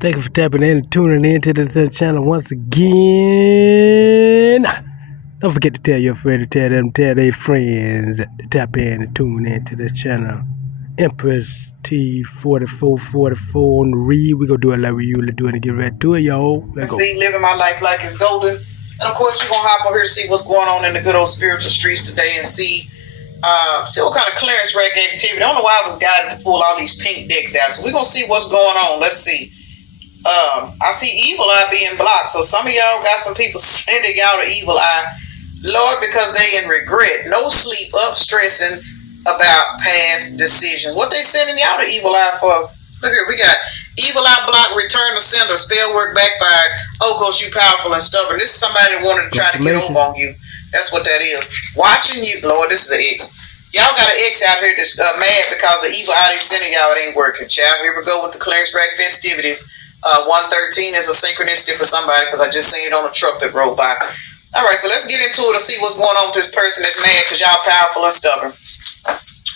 Thank you for tapping in and tuning in to the channel once again. Don't forget to tell your friends, tell their friends to tap in and tune in to the channel. Empress T4444 on the read. We're going to do it like we usually do it and get ready to it, y'all. Let's go. See, living my life like it's golden. And of course, we're going to hop over here to see what's going on in the good old spiritual streets today and see what kind of clearance reg activity. I don't know why I was guided to pull all these pink decks out. So we're going to see what's going on. Let's see. I see evil eye being blocked. So some of y'all got some people sending y'all to evil eye. Lord, because they in regret. No sleep, up stressing about past decisions. What they sending y'all to evil eye for? Look here, we got evil eye block, return to sender, spell work backfired. Oh, cause you powerful and stubborn. This is somebody that wanted to try to get over on you. That's what that is. Watching you, Lord, this is an X. Y'all got an X out here that's mad because the evil eye they sending y'all, it ain't working. Child, here we go with the clearance rack festivities. 113 is a synchronicity for somebody because I just seen it on a truck that rolled by. All right, so let's get into it and see what's going on with this person that's mad because y'all powerful and stubborn.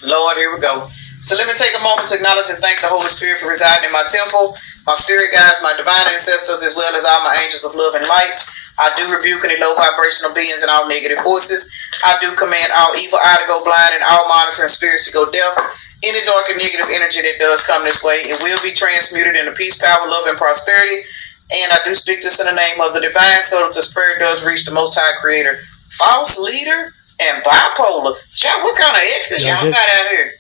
Lord, here we go. So let me take a moment to acknowledge and thank the Holy Spirit for residing in my temple, my spirit guides, my divine ancestors, as well as all my angels of love and light. I do rebuke any low vibrational beings and all negative forces. I do command all evil eye to go blind and all monitoring spirits to go deaf. Any dark and negative energy that does come this way, it will be transmuted into peace, power, love, and prosperity. And I do speak this in the name of the divine, so that this prayer does reach the Most High Creator. False leader and bipolar. Child, what kind of exes y'all got out here?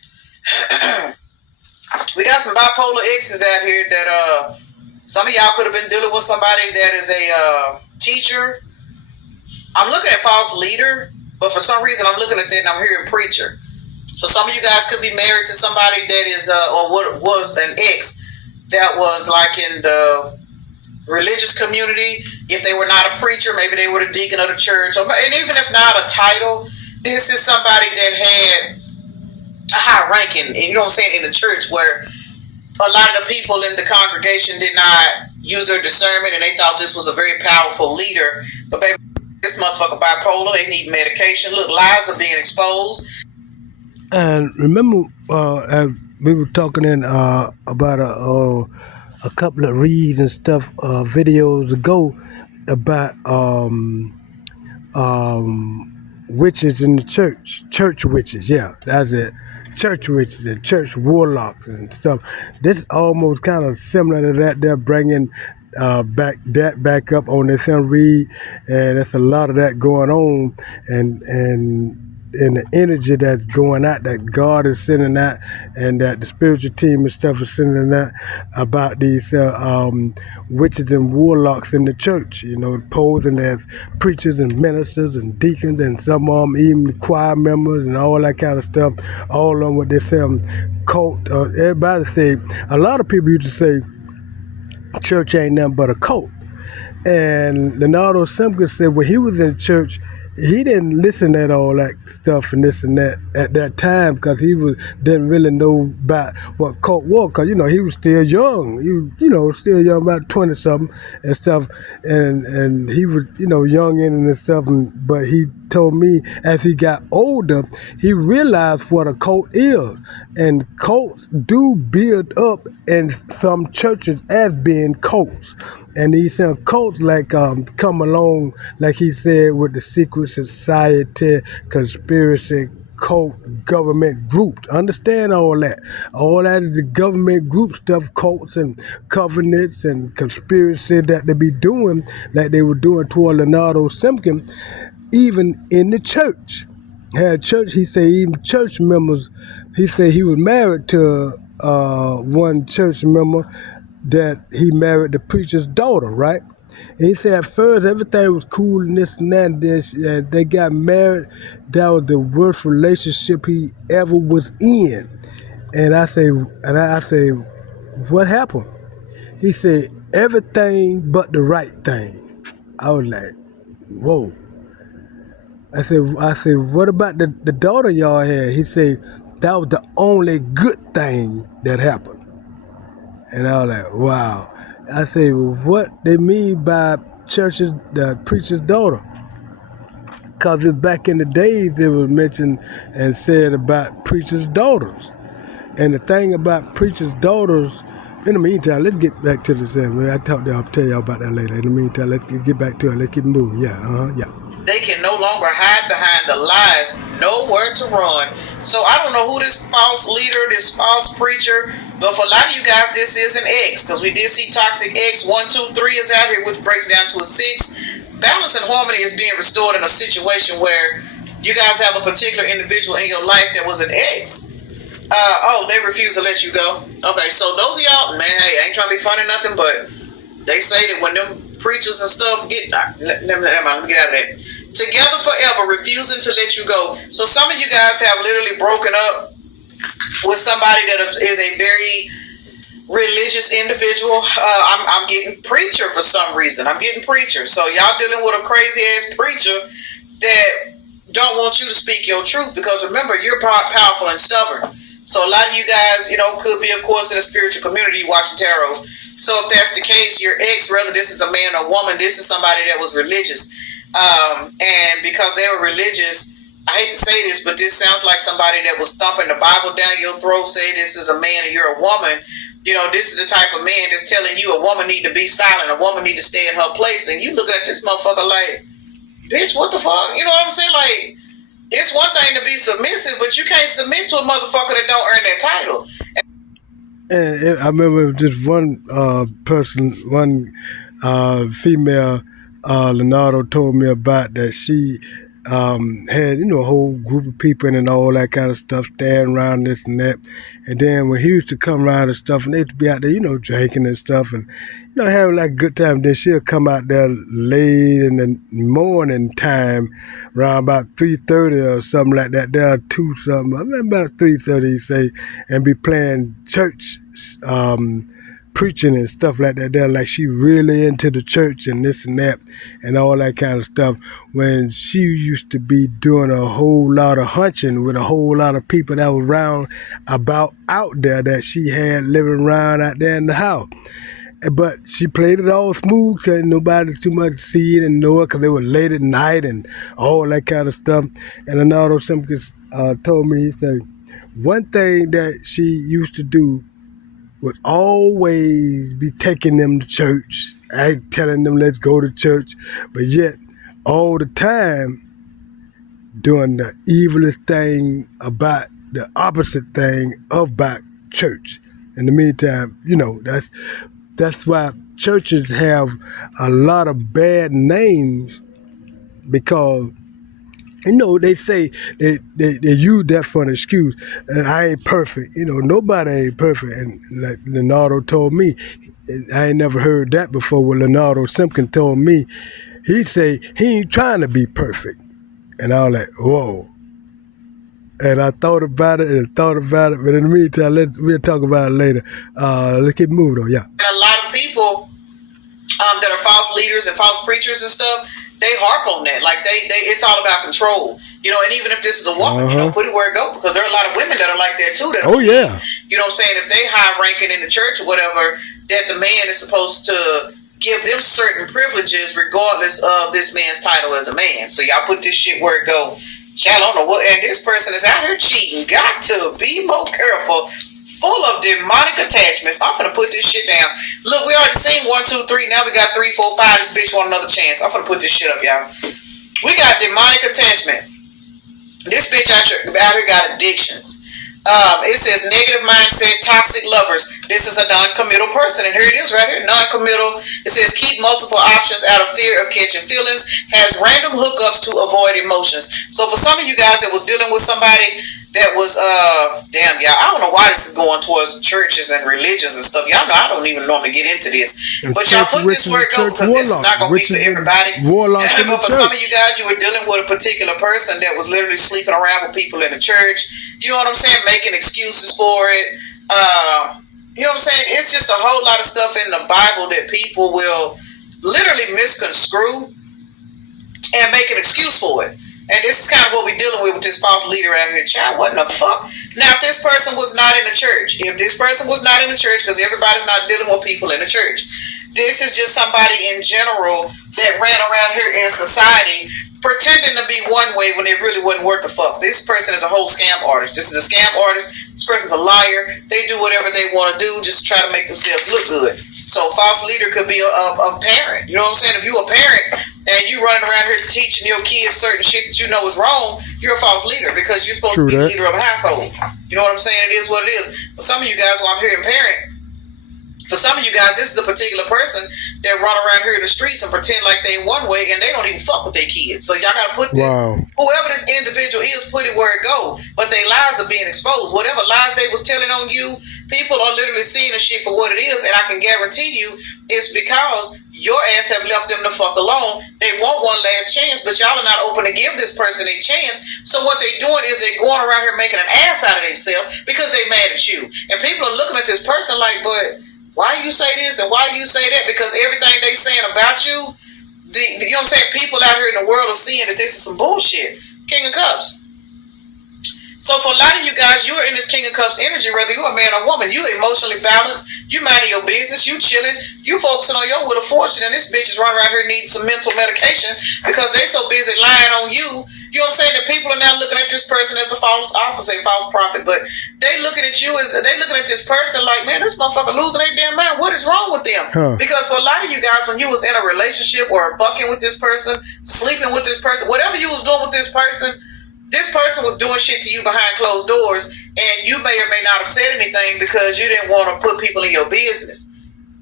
We got some bipolar exes out here that some of y'all could have been dealing with somebody that is a teacher. I'm looking at false leader, but for some reason I'm looking at that and I'm hearing preacher. So some of you guys could be married to somebody that is or what was an ex that was like in the religious community. If they were not a preacher, maybe they were a deacon of the church, and even if not a title, this is somebody that had a high ranking, and you know what I'm saying, in the church, where a lot of the people in the congregation did not use their discernment and they thought this was a very powerful leader. But baby, this motherfucker bipolar, they need medication. Look, lies are being exposed. And remember, we were talking about a couple of reads and stuff videos ago about witches in the church witches. Yeah, that's it. Church witches and church warlocks and stuff. This almost kind of similar to that. They're bringing back up on this and read, and there's a lot of that going on, and the energy that's going out, that God is sending out, and that the spiritual team and stuff is sending out about these witches and warlocks in the church, you know, posing as preachers and ministers and deacons, and some of them even choir members and all that kind of stuff, all on what they say cult. Everybody say, a lot of people used to say church ain't nothing but a cult. And Leonardo Simpkins said when he was in church, he didn't listen to all that stuff and this and that at that time because didn't really know about what cult was, because you know he was still young. He was still young, about 20 something and stuff, and he was young in and stuff. But he told me as he got older, he realized what a cult is, and cults do build up in some churches as being cults. And these cults come along, like he said, with the secret society, conspiracy, cult, government groups. Understand all that. All that is the government group stuff, cults and covenants and conspiracy that they be doing, like they were doing toward Leonardo Simpkins, even in the church. Had church, he said, even church members, he said he was married to one church member that he married the preacher's daughter, right? And he said at first everything was cool and this and that. And they got married. That was the worst relationship he ever was in. And I say, what happened? He said everything but the right thing. I was like, whoa. I said, what about the daughter y'all had? He said that was the only good thing that happened. And I was like, wow. I say, well, what they mean by the preacher's daughter? Because back in the days, it was mentioned and said about preacher's daughters. And the thing about preacher's daughters, In the meantime, let's get back to this. I'll tell y'all about that later. In the meantime, let's get back to it. Let's keep moving. Yeah. They can no longer hide behind the lies, nowhere to run. So I don't know who this false leader, this false preacher, but for a lot of you guys, this is an X, because we did see toxic X 1, 2, 3 is out here, which breaks down to a 6. Balance and harmony is being restored in a situation where you guys have a particular individual in your life that was an X. They refuse to let you go. Okay, so those of y'all, man, hey, I ain't trying to be funny or nothing, but they say that when them preachers and stuff get, let me get out of that. Together forever, refusing to let you go. So some of you guys have literally broken up with somebody that is a very religious individual. I'm getting preacher for some reason. I'm getting preacher. So y'all dealing with a crazy ass preacher that don't want you to speak your truth, because remember, you're powerful and stubborn. So a lot of you guys, could be, of course, in a spiritual community watching tarot. So if that's the case, your ex, whether this is a man or woman, this is somebody that was religious. And because they were religious, I hate to say this, but this sounds like somebody that was thumping the Bible down your throat, say this is a man and you're a woman. This is the type of man that's telling you a woman need to be silent, a woman need to stay in her place. And you looking at this motherfucker like, bitch, what the fuck? You know what I'm saying? Like, it's one thing to be submissive, but you can't submit to a motherfucker that don't earn that title. And I remember just one female, Leonardo told me about that she had, a whole group of people and all that kind of stuff standing around this and that. And then when he used to come around and stuff, and they'd be out there, drinking and stuff and, having like a good time. Then she'll come out there late in the morning time, around about 3:30 or something like that. There are two something, I remember about 3:30, he say, and be playing church preaching and stuff like that. They're like she really into the church and this and that and all that kind of stuff. When she used to be doing a whole lot of hunching with a whole lot of people that was around about out there that she had living around out there in the house. But she played it all smooth because nobody too much see it and know it because they were late at night and all that kind of stuff. And Leonardo Simpkins told me, he said, one thing that she used to do would always be taking them to church. I ain't telling them let's go to church, but yet all the time doing the evilest thing about the opposite thing about church. In the meantime, that's why churches have a lot of bad names, because they say they use that for an excuse. And I ain't perfect. Nobody ain't perfect. And like Leonardo told me, I ain't never heard that before. What Leonardo Simpkins told me, he say he ain't trying to be perfect. And I was like, whoa. And I thought about it, but in the meantime, we'll talk about it later. Let's keep moving on, yeah. And a lot of people that are false leaders and false preachers and stuff, they harp on that. Like they it's all about control. And even if this is a woman, put it where it goes, because there are a lot of women that are like that too. That yeah. You know what I'm saying? If they high ranking in the church or whatever, that the man is supposed to give them certain privileges regardless of this man's title as a man. So y'all put this shit where it go. Child, I don't know what, and this person is out here cheating. Got to be more careful. Full of demonic attachments. I'm finna put this shit down. Look, we already seen 1, 2, 3. Now we got 3, 4, 5. This bitch want another chance. I'm finna put this shit up, y'all. We got demonic attachment. This bitch out here got addictions. It says negative mindset, toxic lovers. This is a non-committal person, and here it is right here, non-committal. It says keep multiple options out of fear of catching feelings, has random hookups to avoid emotions. So for some of you guys that was dealing with somebody that was, damn, y'all, I don't know why this is going towards churches and religions and stuff. Y'all know I don't even normally get into this. But y'all put this where it goes, because this is not going to be for everybody. But for some of you guys, you were dealing with a particular person that was literally sleeping around with people in the church. You know what I'm saying? Making excuses for it. You know what I'm saying? It's just a whole lot of stuff in the Bible that people will literally misconstrue and make an excuse for it. And this is kind of what we're dealing with this false leader out here. Child, what the fuck? Now, if this person was not in the church, because everybody's not dealing with people in the church, this is just somebody in general that ran around here in society pretending to be one way when it really wasn't worth the fuck. This person is a whole scam artist. This is a scam artist. This person's a liar. They do whatever they want to do just to try to make themselves look good. So a false leader could be a parent. You know what I'm saying? If you a parent and you running around here teaching your kids certain shit that you know is wrong, you're a false leader because you're supposed to be the leader of a household. You know what I'm saying? It is what it is. But some of you guys, while I'm hearing parent, for some of you guys, this is a particular person that run around here in the streets and pretend like they one way and they don't even fuck with their kids. So y'all got to put this, whoever this individual is, put it where it goes. But their lies are being exposed. Whatever lies they was telling on you, people are literally seeing the shit for what it is. And I can guarantee you it's because your ass have left them the fuck alone. They want one last chance, but y'all are not open to give this person a chance. So what they doing is they going around here making an ass out of themselves because they mad at you. And people are looking at this person like, but why you say this and why do you say that? Because everything they saying about you, you know what I'm saying? People out here in the world are seeing that this is some bullshit. King of Cups. So for a lot of you guys, you are in this King of Cups energy, whether you're a man or woman. You emotionally balanced. You minding your business. You chilling. You focusing on your Wheel of Fortune. And this bitch is running around here needing some mental medication because they so busy lying on you. You know what I'm saying? That people are now looking at this person as a false officer, false prophet. But they looking at you as they looking at this person like, man, this motherfucker losing their damn mind. What is wrong with them? Because for a lot of you guys, when you was in a relationship or fucking with this person, sleeping with this person, whatever you was doing with this person was doing shit to you behind closed doors, and you may or may not have said anything because you didn't want to put people in your business.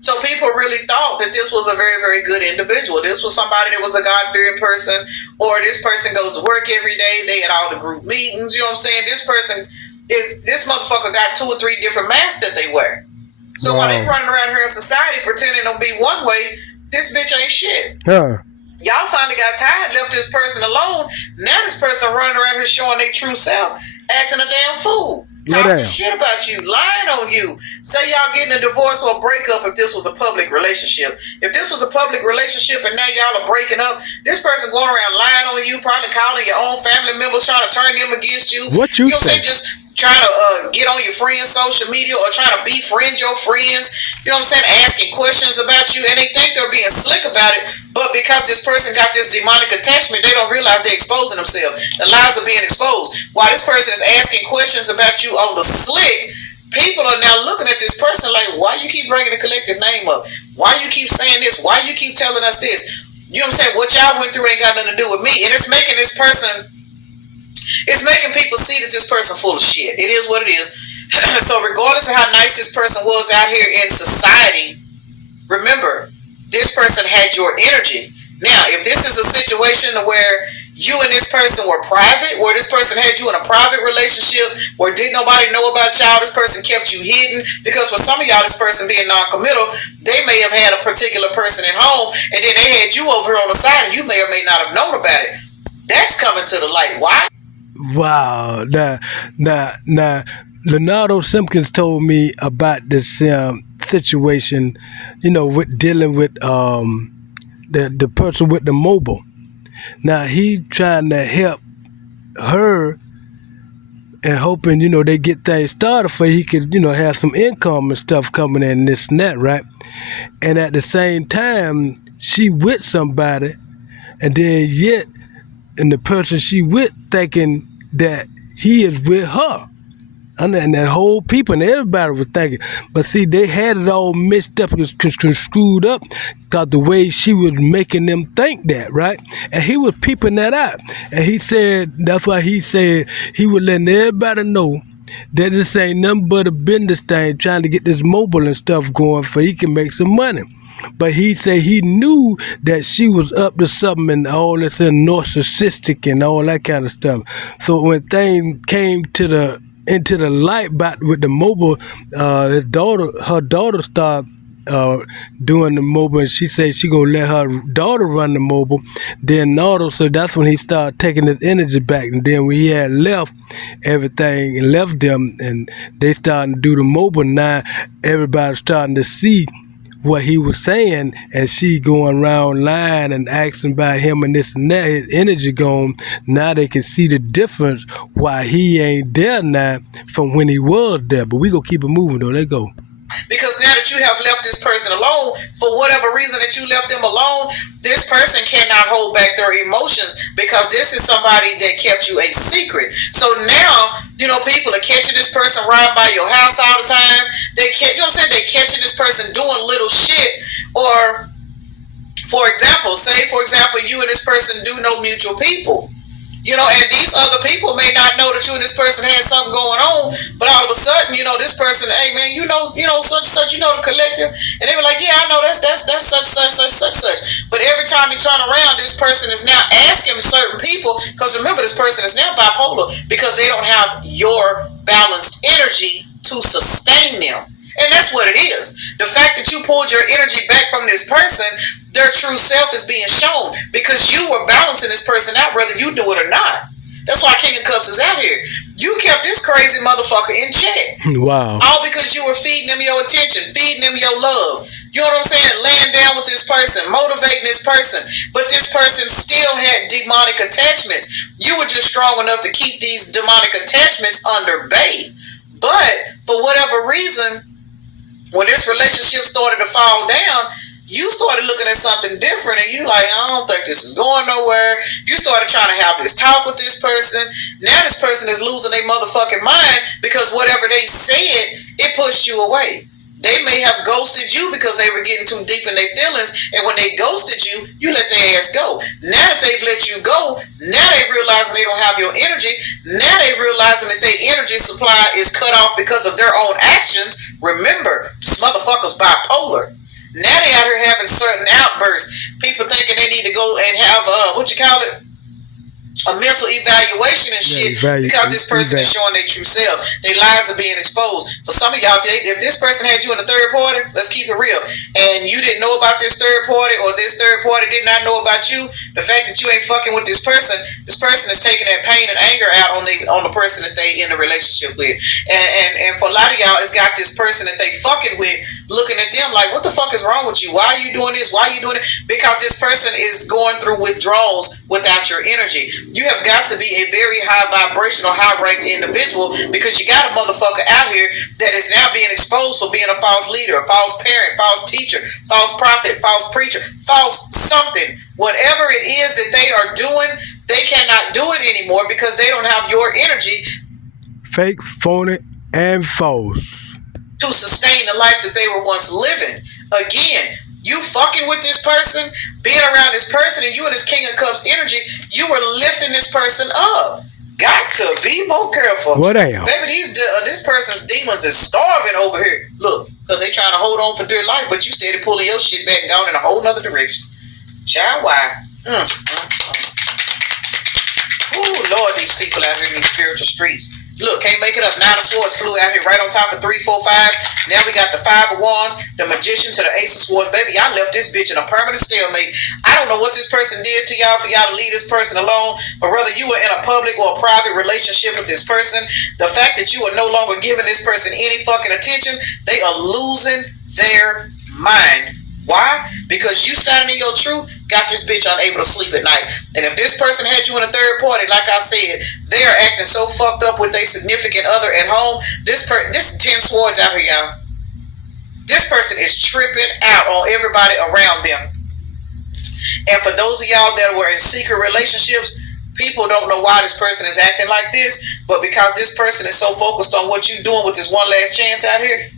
So people really thought that this was a very, very good individual. This was somebody that was a God-fearing person, or this person goes to work every day. They at all the group meetings. You know what I'm saying? This motherfucker got 2 or 3 different masks that they wear. So while they running around here in society pretending to be one way, this bitch ain't shit. Y'all finally got tired, left this person alone. Now this person running around here showing their true self, acting a damn fool. Talking shit about you, lying on you. Say y'all getting a divorce or a breakup if this was a public relationship. If this was a public relationship and now y'all are breaking up, this person going around lying on you, probably calling your own family members, trying to turn them against you. What you know say? Just trying to get on your friends' social media or trying to befriend your friends, you know what I'm saying, asking questions about you, and they think they're being slick about it, but because this person got this demonic attachment, they don't realize they're exposing themselves. The lies are being exposed. While this person is asking questions about you on the slick, people are now looking at this person like, why you keep bringing the collective name up? Why you keep saying this? Why you keep telling us this? You know what I'm saying? What y'all went through ain't got nothing to do with me, and it's making this person... It's making people see that this person full of shit. It is what it is. So regardless of how nice this person was out here in society, remember, this person had your energy. Now, if this is a situation where you and this person were private, where this person had you in a private relationship, where didn't nobody know about y'all, this person kept you hidden, because for some of y'all, this person being non-committal, they may have had a particular person at home, and then they had you over here on the side, and you may or may not have known about it. That's coming to the light. Why? Wow. Now, Leonardo Simpkins told me about this situation, with dealing with the person with the mobile. Now, he trying to help her and hoping, they get things started for he could, have some income and stuff coming in and this and that, right? And at the same time, she with somebody, and then yet, and the person she with thinking that he is with her. And that whole people and everybody was thinking. But see, they had it all mixed up and screwed up because the way she was making them think that, right? And he was peeping that out. And he said, that's why he said he was letting everybody know that this ain't nothing but a business thing, trying to get this mobile and stuff going so he can make some money. But he said he knew that she was up to something and all this and narcissistic and all that kind of stuff. So when things came into the light about with the mobile, her daughter started doing the mobile, and she said she gonna let her daughter run the mobile. Then Nardo, so that's when he started taking his energy back. And then when he had left everything and left them, and they starting to do the mobile, now everybody's starting to see what he was saying, and she going around lying and asking about him and this and that, his energy gone. Now they can see the difference why he ain't there now from when he was there. But we gonna keep it moving though. Let go. Because now that you have left this person alone, for whatever reason that you left them alone, this person cannot hold back their emotions because this is somebody that kept you a secret. So now, people are catching this person riding by your house all the time. They can't, they catching this person doing little shit. Or, for example, you and this person do know mutual people. And these other people may not know that you and this person had something going on, but all of a sudden, this person, hey man, such such, the collective, and they were like, yeah, I know that's such. But every time you turn around, this person is now asking certain people, because remember, this person is now bipolar because they don't have your balanced energy to sustain them. And that's what it is. The fact that you pulled your energy back from this person, their true self is being shown because you were balancing this person out whether you do it or not. That's why King of Cups is out here. You kept this crazy motherfucker in check. Wow. All because you were feeding them your attention, feeding them your love. You know what I'm saying? Laying down with this person, motivating this person. But this person still had demonic attachments. You were just strong enough to keep these demonic attachments under bay. But for whatever reason, when this relationship started to fall down, you started looking at something different and you like, I don't think this is going nowhere. You started trying to have this talk with this person. Now this person is losing their motherfucking mind because whatever they said, it pushed you away. They may have ghosted you because they were getting too deep in their feelings, and when they ghosted you, you let their ass go. Now that they've let you go, now they realizing they don't have your energy. Now they realizing that their energy supply is cut off because of their own actions. Remember, this motherfucker's bipolar. Now they out here having certain outbursts. People thinking they need to go and have a mental evaluation and shit because this person is showing their true self. Their lies are being exposed. For some of y'all, if this person had you in a third party, let's keep it real, and you didn't know about this third party, or this third party did not know about you, the fact that you ain't fucking with this person is taking that pain and anger out on the person that they in a relationship with. And for a lot of y'all, it's got this person that they fucking with looking at them like, what the fuck is wrong with you? Why are you doing this? Why are you doing it? Because this person is going through withdrawals without your energy. You have got to be a very high vibrational, high-ranked individual because you got a motherfucker out here that is now being exposed for being a false leader, a false parent, false teacher, false prophet, false preacher, false something. Whatever it is that they are doing, they cannot do it anymore because they don't have your energy. Fake, phony, and false. To sustain the life that they were once living. Again, you fucking with this person, being around this person, and you and this King of Cups energy, you were lifting this person up. Got to be more careful. What damn? Baby, this person's demons is starving over here. Look, because they trying to hold on for dear life, but you steady pulling your shit back and going in a whole nother direction. Child, why? Oh, Lord, these people out here in these spiritual streets. Look, can't make it up. 9 of Swords flew out here right on top of 3, 4, 5. Now we got the 5 of Wands, the Magician to the Ace of Swords. Baby, y'all left this bitch in a permanent stalemate. I don't know what this person did to y'all for y'all to leave this person alone, but whether you were in a public or a private relationship with this person, the fact that you are no longer giving this person any fucking attention, they are losing their mind. Why? Because you standing in your truth got this bitch unable to sleep at night. And if this person had you in a third party, like I said, they are acting so fucked up with their significant other at home. This 10 swords out here, y'all. This person is tripping out on everybody around them. And for those of y'all that were in secret relationships, people don't know why this person is acting like this, but because this person is so focused on what you're doing with this one last chance out here,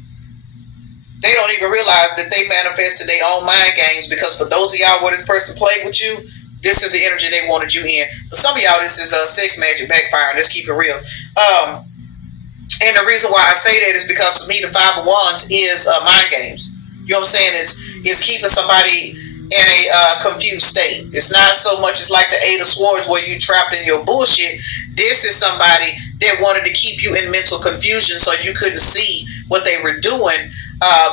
they don't even realize that they manifested their own mind games. Because for those of y'all where this person played with you, this is the energy they wanted you in. For some of y'all, this is sex magic backfiring. Let's keep it real. And the reason why I say that is because for me, the 5 of Wands is mind games. You know what I'm saying? It's keeping somebody in a confused state. It's not so much as like the 8 of Swords where you trapped in your bullshit. This is somebody that wanted to keep you in mental confusion so you couldn't see what they were doing,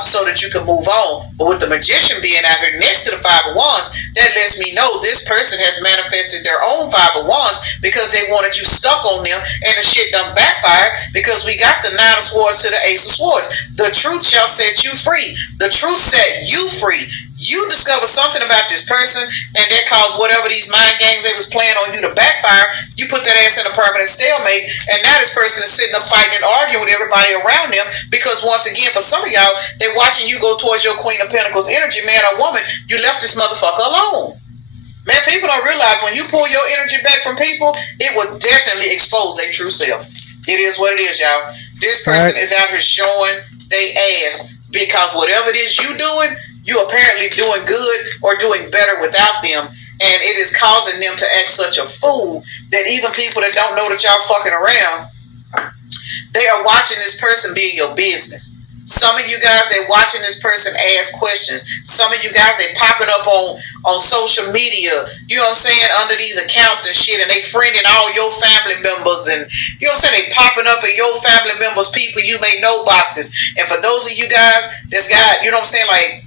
so that you can move on. But with the Magician being out here next to the 5 of Wands, that lets me know this person has manifested their own 5 of Wands because they wanted you stuck on them, and the shit done backfired because we got the 9 of Swords to the Ace of Swords. The truth shall set you free. The truth set you free. You discover something about this person, and that caused whatever these mind games they was playing on you to backfire. You put that ass in a permanent stalemate, and now this person is sitting up fighting and arguing with everybody around them because, once again, for some of y'all, they're watching you go towards your Queen of Pentacles energy, man or woman. You left this motherfucker alone. Man, people don't realize when you pull your energy back from people, it will definitely expose their true self. It is what it is, y'all. This person is out here showing they ass because whatever it is you doing, you apparently doing good or doing better without them. And it is causing them to act such a fool that even people that don't know that y'all fucking around, they are watching this person be in your business. Some of you guys, they watching this person ask questions. Some of you guys, they popping up on social media, you know what I'm saying, under these accounts and shit, and they friending all your family members, and you know what I'm saying, they popping up in your family members, people you may know boxes. And for those of you guys that's got, you know what I'm saying, like,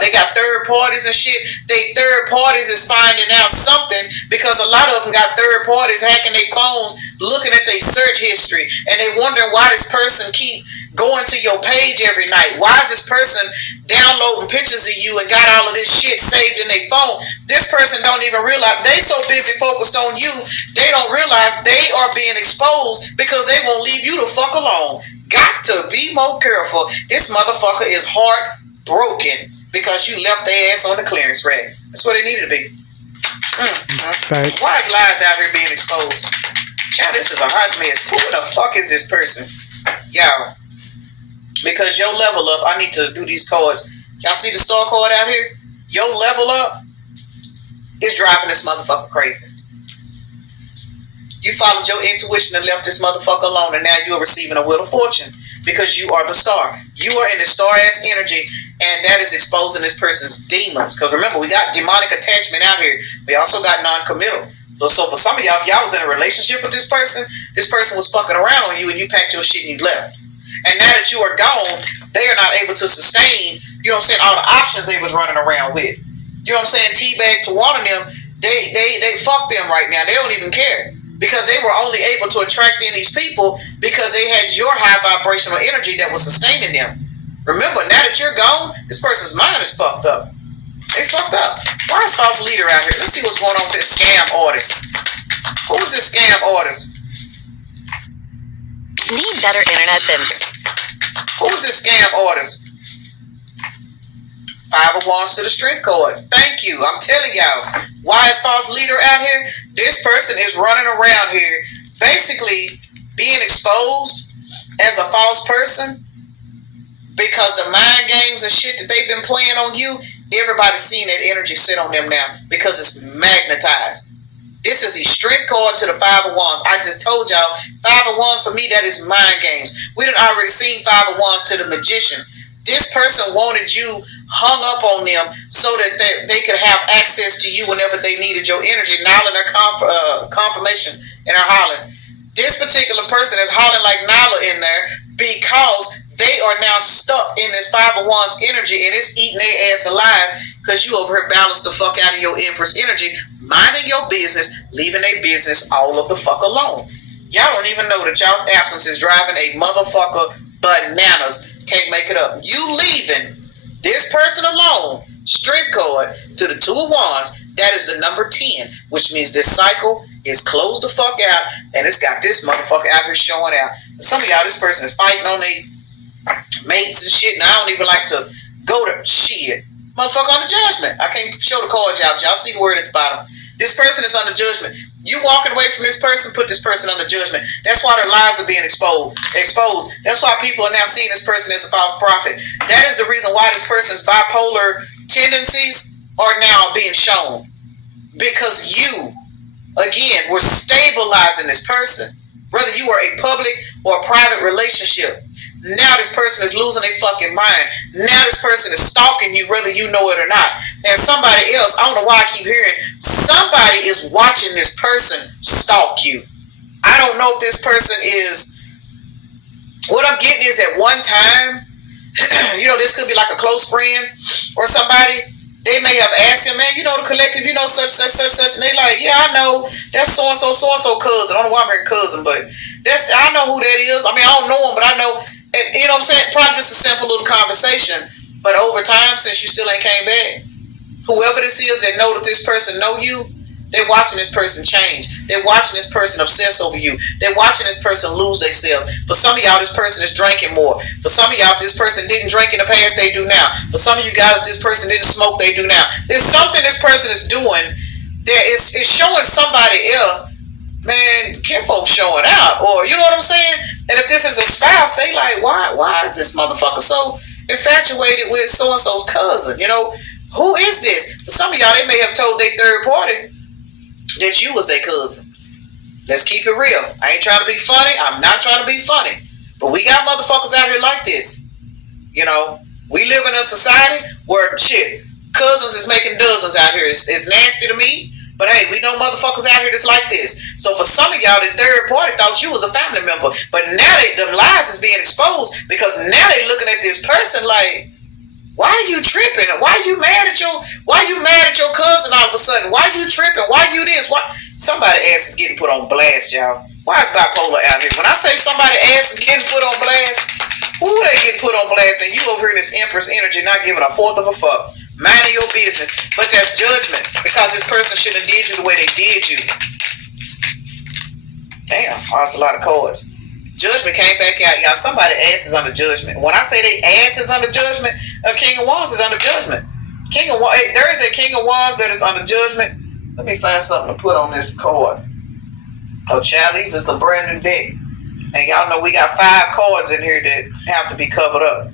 they got third parties and shit. They third parties is finding out something because a lot of them got third parties hacking their phones, looking at their search history, and they wondering why this person keep going to your page every night. Why is this person downloading pictures of you and got all of this shit saved in their phone? This person don't even realize they so busy focused on you, they don't realize they are being exposed because they won't leave you the fuck alone. Got to be more careful. This motherfucker is heartbroken because you left their ass on the clearance rack. That's what it needed to be. Why is lies out here being exposed? Child, this is a hot mess. Who the fuck is this person? Y'all. Because your level up, I need to do these cards. Y'all see the star card out here? Your level up is driving this motherfucker crazy. You followed your intuition and left this motherfucker alone, and now you are receiving a wheel of fortune because you are the star. You are in the star-ass energy, and that is exposing this person's demons. Because remember, we got demonic attachment out here. We also got non-committal. So for some of y'all, if y'all was in a relationship with this person was fucking around on you, and you packed your shit and you left. And now that you are gone, they are not able to sustain, you know what I'm saying, all the options they was running around with. You know what I'm saying? Teabag to one of them, they fuck them right now. They don't even care. Because they were only able to attract in these people because they had your high vibrational energy that was sustaining them. Remember, now that you're gone, this person's mind is fucked up. They fucked up. Why is false leader out here? Let's see what's going on with this scam artist. Who is this scam artist? Need better internet than... Who is this scam artist? 5 of Wands to the Strength card. Thank you. I'm telling y'all. Why is false leader out here? This person is running around here basically being exposed as a false person because the mind games and shit that they've been playing on you, everybody's seeing that energy sit on them now because it's magnetized. This is the Strength card to the 5 of Wands. I just told y'all, 5 of Wands for me, that is mind games. We done already seen 5 of Wands to the Magician. This person wanted you hung up on them so that they could have access to you whenever they needed your energy, nailing their confirmation and her hollering. This particular person is hollering like Nala in there because they are now stuck in this 5 of Wands energy and it's eating their ass alive because you over here balanced the fuck out of your Empress energy, minding your business, leaving their business all of the fuck alone. Y'all don't even know that y'all's absence is driving a motherfucker bananas. Can't make it up. You leaving this person alone, Strength card to the 2 of Wands, that is the number 10, which means this cycle is closed the fuck out and it's got this motherfucker out here showing out. Some of y'all, this person is fighting on their mates and shit, and I don't even like to go to shit. Motherfucker under judgment. I can't show the card, y'all see the word at the bottom. This person is under judgment. You walking away from this person, put this person under judgment. That's why their lives are being exposed. That's why people are now seeing this person as a false prophet. That is the reason why this person's bipolar tendencies are now being shown. Because you, again, were stabilizing this person. Whether you are a public or a private relationship. Now this person is losing their fucking mind. Now this person is stalking you whether you know it or not. And somebody else, I don't know why I keep hearing, somebody is watching this person stalk you. I don't know if this person is, what I'm getting is at one time, you know, this could be like a close friend or somebody. They may have asked him, man, you know the collective, you know such. And they like, yeah, I know. That's so-and-so cousin. I don't know why I'm hearing cousin, but I know who that is. I mean, I don't know him, but I know. And, you know what I'm saying? Probably just a simple little conversation. But over time, since you still ain't came back, whoever this is that know that this person know you, they're watching this person change. They're watching this person obsess over you. They're watching this person lose themselves. For some of y'all, this person is drinking more. For some of y'all, if this person didn't drink in the past, they do now. For some of you guys, this person didn't smoke, they do now. There's something this person is doing that is showing somebody else, man, kinfolk showing out. Or, you know what I'm saying? And if this is a spouse, they like, why is this motherfucker so infatuated with so-and-so's cousin? You know, who is this? For some of y'all, they may have told their third party that you was their cousin. Let's keep it real. I ain't trying to be funny. I'm not trying to be funny. But we got motherfuckers out here like this. You know, we live in a society where, shit, cousins is making dozens out here. It's nasty to me. But hey, we know motherfuckers out here that's like this. So for some of y'all, the third party thought you was a family member. But now the lies is being exposed because now they looking at this person like, why are you tripping? Why you mad at your cousin all of a sudden? Why you tripping? Why you this? Why somebody ass is getting put on blast, y'all. Why is bipolar out here? When I say somebody ass is getting put on blast, who they get put on blast and you over here in this Empress energy not giving a fourth of a fuck. Minding your business. But that's judgment. Because this person shouldn't have did you the way they did you. Damn, that's a lot of cards. Judgment came back out, y'all. Somebody ass is under judgment. When I say they ass is under judgment, a King of Wands is under judgment. There is a King of Wands that is under judgment. Let me find something to put on this card. Oh, child, this is a brand new deck. And y'all know we got 5 cards in here that have to be covered up.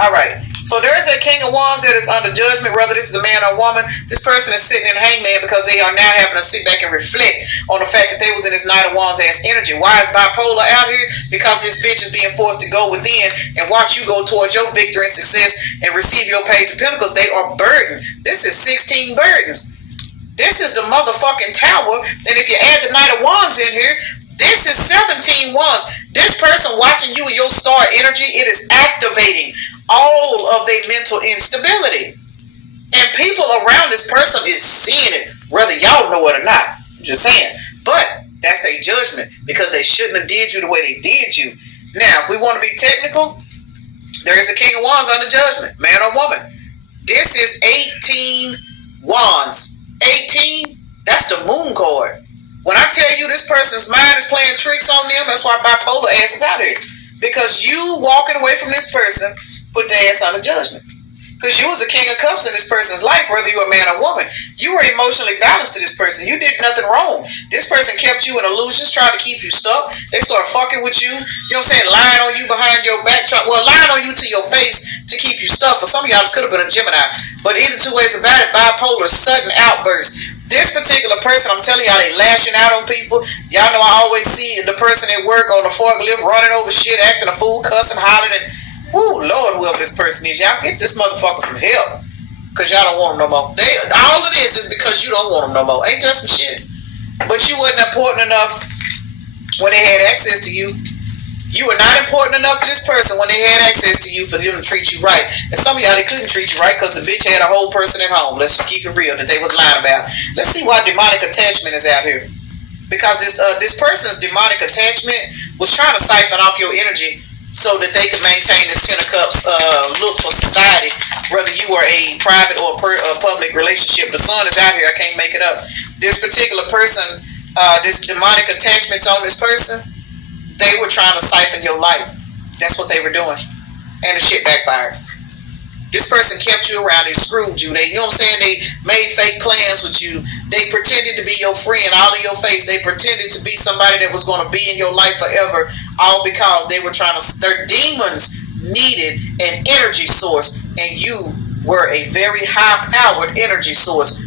All right. So there is a King of Wands that is under judgment, whether this is a man or a woman. This person is sitting in hangman because they are now having to sit back and reflect on the fact that they was in this Knight of Wands ass energy. Why is bipolar out here? Because this bitch is being forced to go within and watch you go towards your victory and success and receive your Page of Pentacles. They are burdened. This is 16 burdens. This is the motherfucking Tower. And if you add the Knight of Wands in here, this is 17 wands. This person watching you in your star energy, it is activating all of their mental instability. And people around this person is seeing it, whether y'all know it or not. I'm just saying. But that's their judgment because they shouldn't have did you the way they did you. Now, if we want to be technical, there is a King of Wands under judgment, man or woman. This is 18 wands. 18, that's the moon card. When I tell you this person's mind is playing tricks on them, that's why bipolar ass is out here. Because you walking away from this person put their ass under judgment. Because you was a King of Cups in this person's life, whether you were a man or woman. You were emotionally balanced to this person. You did nothing wrong. This person kept you in illusions, tried to keep you stuck. They started fucking with you. You know what I'm saying? Lying on you behind your back. Lying on you to your face to keep you stuck. For some of y'all, this could have been a Gemini. But either two ways about it, bipolar, sudden outburst. This particular person, I'm telling y'all, they lashing out on people. Y'all know I always see the person at work on the forklift running over shit, acting a fool, cussing, hollering, and whoo, Lord, whoever this person is, y'all get this motherfucker some help. Because y'all don't want him no more. All of this is because you don't want him no more. Ain't that some shit? But you wasn't important enough when they had access to you. You were not important enough to this person when they had access to you for them to treat you right. And some of y'all, they couldn't treat you right because the bitch had a whole person at home. Let's just keep it real that they was lying about. Let's see why demonic attachment is out here. Because this person's demonic attachment was trying to siphon off your energy so that they could maintain this Ten of Cups look for society, whether you were a private or a public relationship. The sun is out here. I can't make it up. This particular person, this demonic attachments on this person, they were trying to siphon your life. That's what they were doing. And the shit backfired. This person kept you around. They screwed you. You know what I'm saying? They made fake plans with you. They pretended to be your friend all in your face. They pretended to be somebody that was going to be in your life forever. All because they were trying to... Their demons needed an energy source. And you were a very high-powered energy source.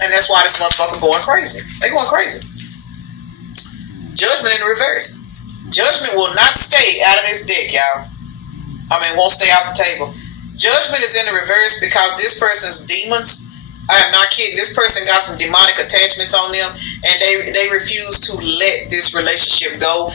And that's why this motherfucker going crazy. They going crazy. Judgment in the reverse. Judgment will not stay out of this deck, y'all. Won't stay off the table. Judgment is in the reverse because this person's demons, I am not kidding, this person got some demonic attachments on them and they refuse to let this relationship go.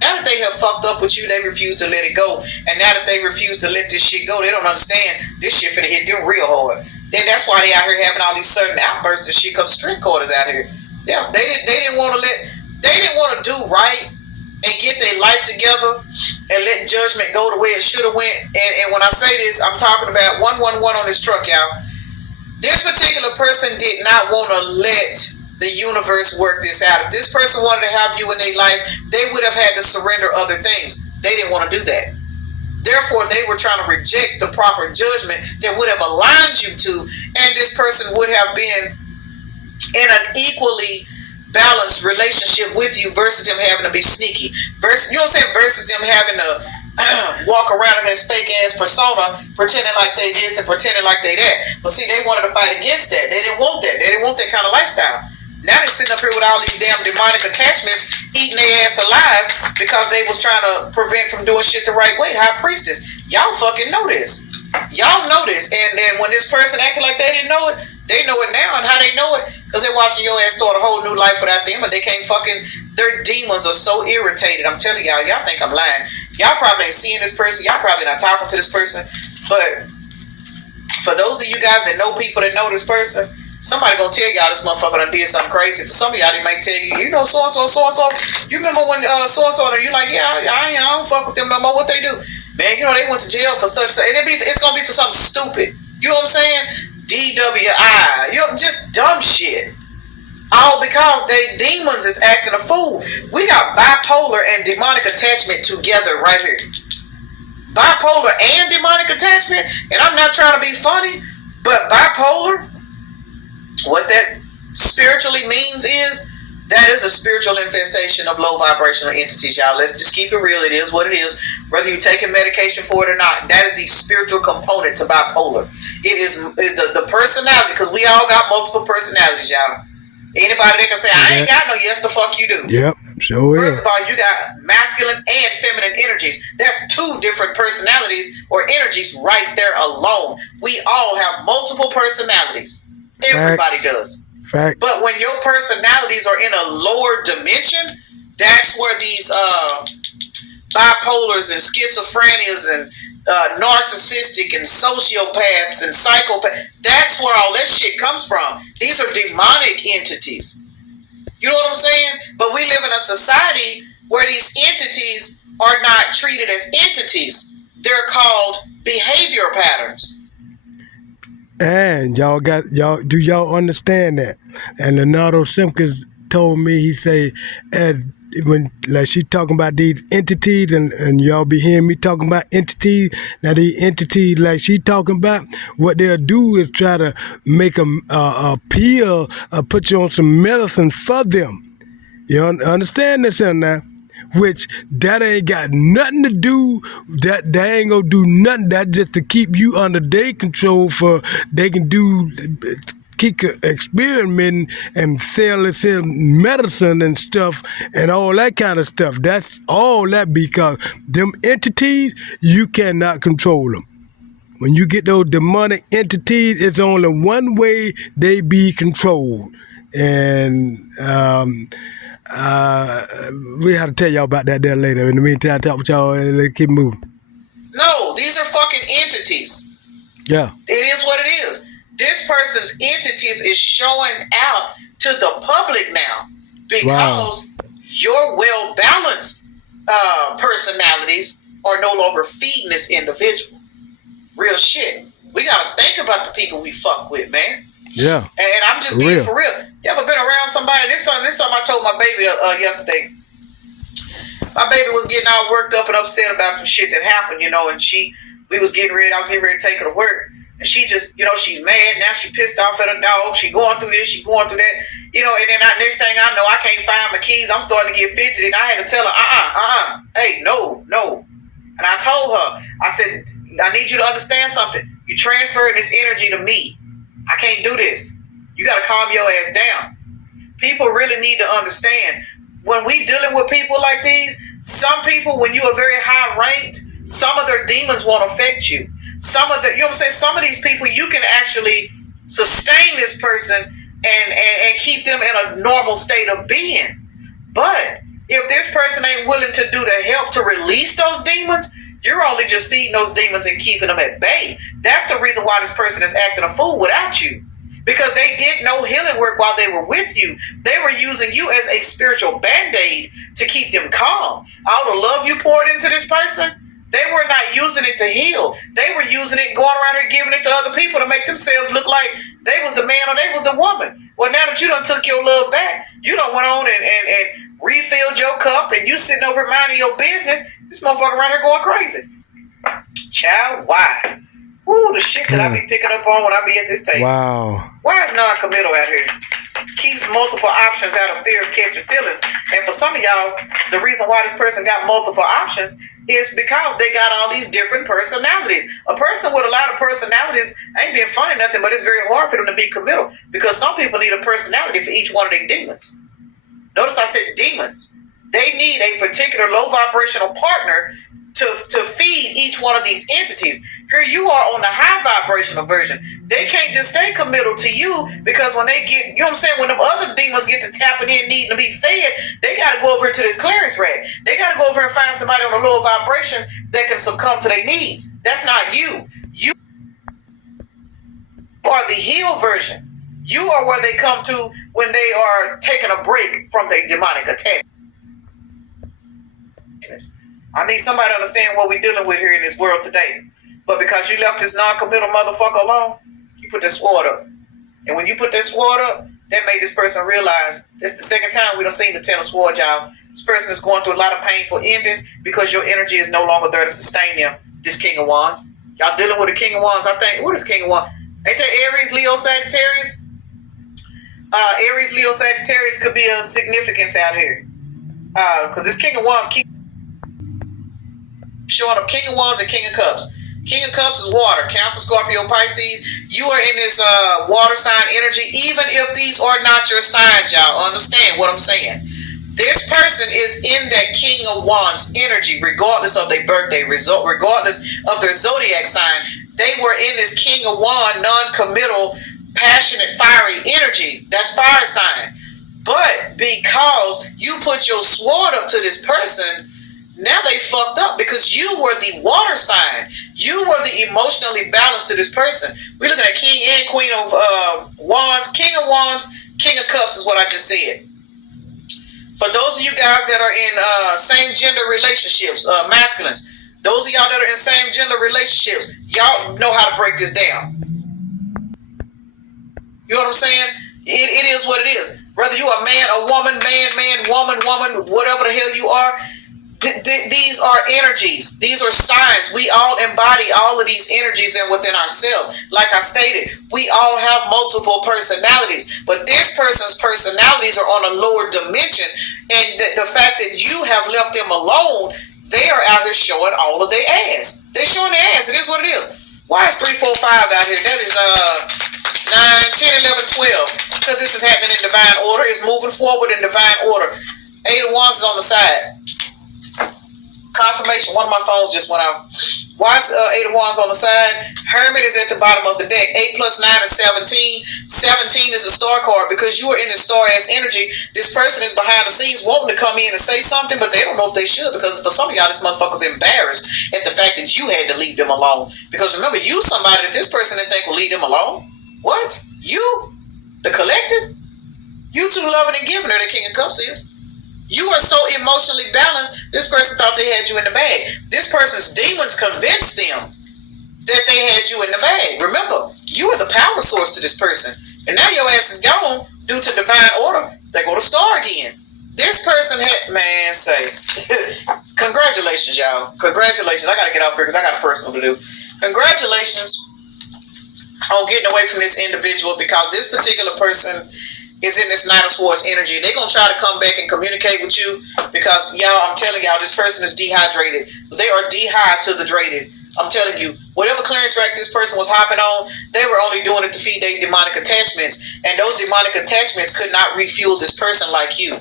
Now that they have fucked up with you, they refuse to let it go. And now that they refuse to let this shit go, they don't understand this shit finna hit them real hard. Then that's why they out here having all these certain outbursts and shit because the strength cord is out here. Yeah, they didn't want to do right and get their life together and let judgment go the way it should have went. And when I say this, I'm talking about 111 on this truck, y'all. This particular person did not want to let the universe work this out. If this person wanted to have you in their life, they would have had to surrender other things. They didn't want to do that. Therefore, they were trying to reject the proper judgment that would have aligned you to, and this person would have been in an equally balanced relationship with you versus them having to be sneaky. Versus, you know what I'm saying? Versus them having to walk around in this fake ass persona, pretending like they this and pretending like they that. But see, they wanted to fight against that. They didn't want that. They didn't want that kind of lifestyle. Now they're sitting up here with all these damn demonic attachments, eating their ass alive because they was trying to prevent from doing shit the right way. High priestess, y'all fucking know this. Y'all know this. And then when this person acted like they didn't know it, they know it now. And how they know it? Because they're watching your ass start a whole new life without them, and they can't fucking. Their demons are so irritated. I'm telling y'all. Y'all think I'm lying. Y'all probably ain't seeing this person. Y'all probably not talking to this person. But for those of you guys that know people that know this person, somebody gonna tell y'all this motherfucker done did something crazy. For some of y'all, they might tell you, you know, so and so, so and so. You remember when so and so, and you're like, yeah, I don't fuck with them no more. What they do, man? You know, they went to jail for such. And it's gonna be for something stupid. You know what I'm saying? DWI. You know, just dumb shit. All because they demons is acting a fool. We got bipolar and demonic attachment together right here. Bipolar and demonic attachment, and I'm not trying to be funny, but bipolar, what that spiritually means is that is a spiritual infestation of low vibrational entities, y'all. Let's just keep it real. It is what it is. Whether you're taking medication for it or not, that is the spiritual component to bipolar. It is the personality, because we all got multiple personalities, y'all. Anybody that can say, I ain't got no, yes, the fuck you do. Yep, sure is. First of all, you got masculine and feminine energies. That's two different personalities or energies right there alone. We all have multiple personalities. Everybody does. Fact. But when your personalities are in a lower dimension, that's where these bipolars and schizophrenias and narcissistic and sociopaths and psychopaths, that's where all that shit comes from. These are demonic entities. You know what I'm saying? But we live in a society where these entities are not treated as entities. They're called behavior patterns. And y'all do y'all understand that? And Leonardo Simpkins told me, he say, when like she talking about these entities, and y'all be hearing me talking about entities. Now these entities like she talking about, what they'll do is try to make a pill, put you on some medicine for them. You understand this now? Which that ain't got nothing to do, that they ain't gonna do nothing, that just to keep you under their control, for they can keep experimenting and sell medicine and stuff and all that kind of stuff. That's all that, because them entities, you cannot control them. When you get those demonic entities, it's only one way they be controlled. And we have to tell y'all about that there later. In the meantime, talk with y'all and let's keep moving. No, these are fucking entities. Yeah. It is what it is. This person's entities is showing out to the public now because your well-balanced personalities are no longer feeding this individual. Real shit. We gotta think about the people we fuck with, man. Yeah. And I'm just being for real. You ever been around somebody? This something I told my baby yesterday. My baby was getting all worked up and upset about some shit that happened, you know, and I was getting ready to take her to work. And she just, you know, she's mad. Now she pissed off at her dog. She going through this, she going through that. You know, and then next thing I know, I can't find my keys. I'm starting to get fidgety. And I had to tell her, hey, no. And I told her, I said, I need you to understand something. You transferring this energy to me. I can't do this. You got to calm your ass down. People really need to understand, when we dealing with people like these, some people, when you are very high ranked, some of their demons won't affect you. Some of the, you know what I'm saying? Some of these people, you can actually sustain this person and keep them in a normal state of being. But if this person ain't willing to do the help to release those demons, you're only just feeding those demons and keeping them at bay. That's the reason why this person is acting a fool without you. because they did no healing work while they were with you. They were using you as a spiritual band-aid to keep them calm. All the love you poured into this person, they were not using it to heal. They were using it, going around here giving it to other people to make themselves look like they was the man or they was the woman. Well, now that you done took your love back, you done went on and refilled your cup, and you sitting over minding your business. This motherfucker around here going crazy. Child, why? Ooh, the shit that I be picking up on when I be at this table. Wow. Why is non-committal out here? Keeps multiple options out of fear of catching feelings. And for some of y'all, the reason why this person got multiple options is because they got all these different personalities. A person with a lot of personalities ain't being funny nothing, but it's very hard for them to be committal because some people need a personality for each one of their demons. Notice I said demons. They need a particular low vibrational partner to feed each one of these entities. Here you are on the high vibrational version. They can't just stay committal to you because when they get, you know what I'm saying, when them other demons get to tapping in needing to be fed, they got to go over to this clearance rack. They got to go over and find somebody on a lower vibration that can succumb to their needs. That's not you. You are the healed version. You are where they come to when they are taking a break from their demonic attachments. I need somebody to understand what we're dealing with here in this world today. But because you left this non-committal motherfucker alone, you put that sword up. And when you put that sword up, that made this person realize this is the second time we done seen the Ten of Swords, y'all. This person is going through a lot of painful endings because your energy is no longer there to sustain them. This King of Wands. Y'all dealing with the King of Wands. I think, what is King of Wands? Ain't that Aries, Leo, Sagittarius? Aries, Leo, Sagittarius could be a significance out here. Because this King of Wands keeps showing up. King of Wands and King of Cups. King of Cups is water. Cancer, Scorpio, Pisces. You are in this water sign energy, even if these are not your signs, y'all. Understand what I'm saying. This person is in that King of Wands energy, regardless of their birthday, regardless of their zodiac sign. They were in this King of Wands, non-committal, passionate, fiery energy. That's fire sign. But because you put your sword up to this person, now they fucked up because you were the water sign. You were the emotionally balanced to this person. We're looking at King and Queen of Wands. King of Wands, King of Cups is what I just said. For those of you guys that are in same gender relationships, masculines, those of y'all that are in same gender relationships, y'all know how to break this down. You know what I'm saying? It is what it is. Whether you are man or woman, man, woman, whatever the hell you are, these are energies. These are signs. We all embody all of these energies and within ourselves. Like I stated, we all have multiple personalities, but this person's personalities are on a lower dimension. And the fact that you have left them alone, they are out here showing all of their ass. They're showing their ass. It is what it is. Why is 3, 4, 5 out here? That is 9, 10, 11, 12. Because this is happening in divine order. It's moving forward in divine order. 8 of Wands is on the side. Confirmation. One of my phones just went out. Why is 8 of Wands on the side? Hermit is at the bottom of the deck. 8 plus 9 is 17. 17 is a star card. Because you are in the star-ass energy, this person is behind the scenes wanting to come in and say something, but they don't know if they should. Because for some of y'all, this motherfucker's embarrassed at the fact that you had to leave them alone. Because remember, you somebody that this person didn't think will leave them alone. What? You? The collective? You too loving and giving her, the King of Cups is. You are so emotionally balanced, this person thought they had you in the bag. This person's demons convinced them that they had you in the bag. Remember, you are the power source to this person. And now your ass is gone due to divine order. They go to star again. This person had, man, say, congratulations, y'all. Congratulations. I got to get off here because I got a personal to do. Congratulations on getting away from this individual because this particular person is in this Nine of Swords energy. They're going to try to come back and communicate with you because, y'all, I'm telling y'all, this person is dehydrated. They are dehydrated. I'm telling you, whatever clearance rack this person was hopping on, they were only doing it to feed their demonic attachments. And those demonic attachments could not refuel this person like you.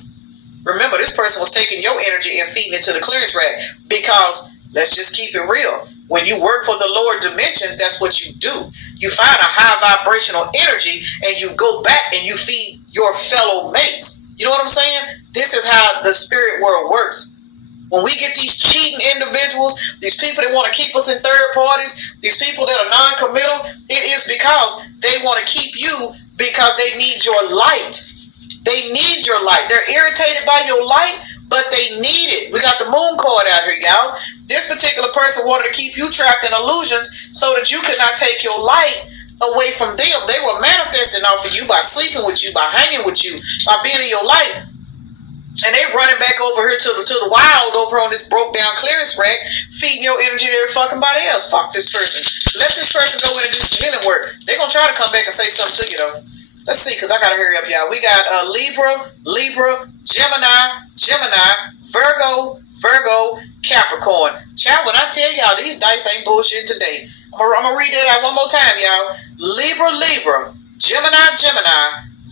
Remember, this person was taking your energy and feeding it to the clearance rack because, let's just keep it real. When you work for the lower dimensions, that's what you do. You find a high vibrational energy and you go back and you feed your fellow mates. You know what I'm saying? This is how the spirit world works. When we get these cheating individuals, these people that want to keep us in third parties, these people that are non-committal, it is because they want to keep you because they need your light. They need your light. They're irritated by your light, but they need it. We got the moon card out here, y'all. This particular person wanted to keep you trapped in illusions so that you could not take your light away from them. They were manifesting off of you by sleeping with you, by hanging with you, by being in your light. And they running back over here to the wild over on this broke down clearance rack, feeding your energy to every fucking body else. Fuck this person. Let this person go in and do some healing work. They're going to try to come back and say something to you, though. Let's see, because I got to hurry up, y'all. We got Libra, Gemini, Virgo, Capricorn. Child, when I tell y'all, these dice ain't bullshit today. I'm going to read that out one more time, y'all. Libra, Gemini,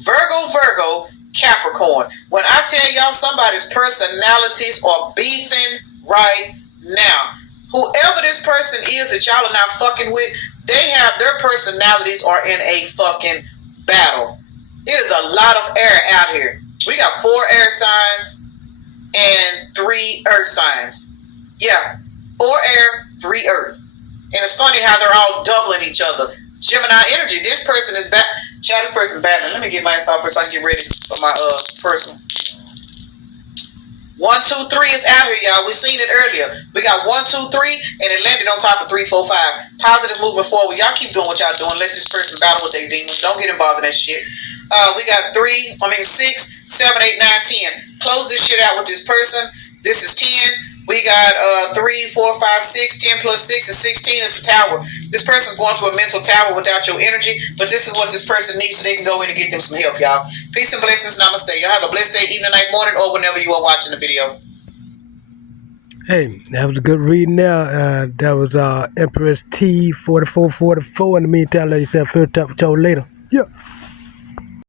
Virgo, Capricorn. When I tell y'all somebody's personalities are beefing right now, whoever this person is that y'all are not fucking with, they have their personalities are in a fucking battle. It is a lot of air out here. We got 4 air signs and 3 earth signs. Yeah, 4 air, 3 earth. And it's funny how they're all doubling each other. Gemini energy. This person is back. Child, this person battling. Let me get mine off first so I can get ready for my personal. 1, 2, 3 is out here, y'all. We seen it earlier. We got 1, 2, 3, and it landed on top of 3, 4, 5. Positive movement forward. Y'all keep doing what y'all doing. Let this person battle with their demons. Don't get involved in that shit. We got 6, 7, 8, 9, 10. Close this shit out with this person. This is 10. We got 3, 4, 5, 6. 10 plus 6 is 16. It's a tower. This person's going to a mental tower without your energy, but this is what this person needs so they can go in and get them some help, y'all. Peace and blessings. Namaste. Y'all have a blessed day, evening, night, morning, or whenever you are watching the video. Hey, that was a good reading there. That was Empress T4444. In the meantime, let yourself feel tough with y'all later. Yeah.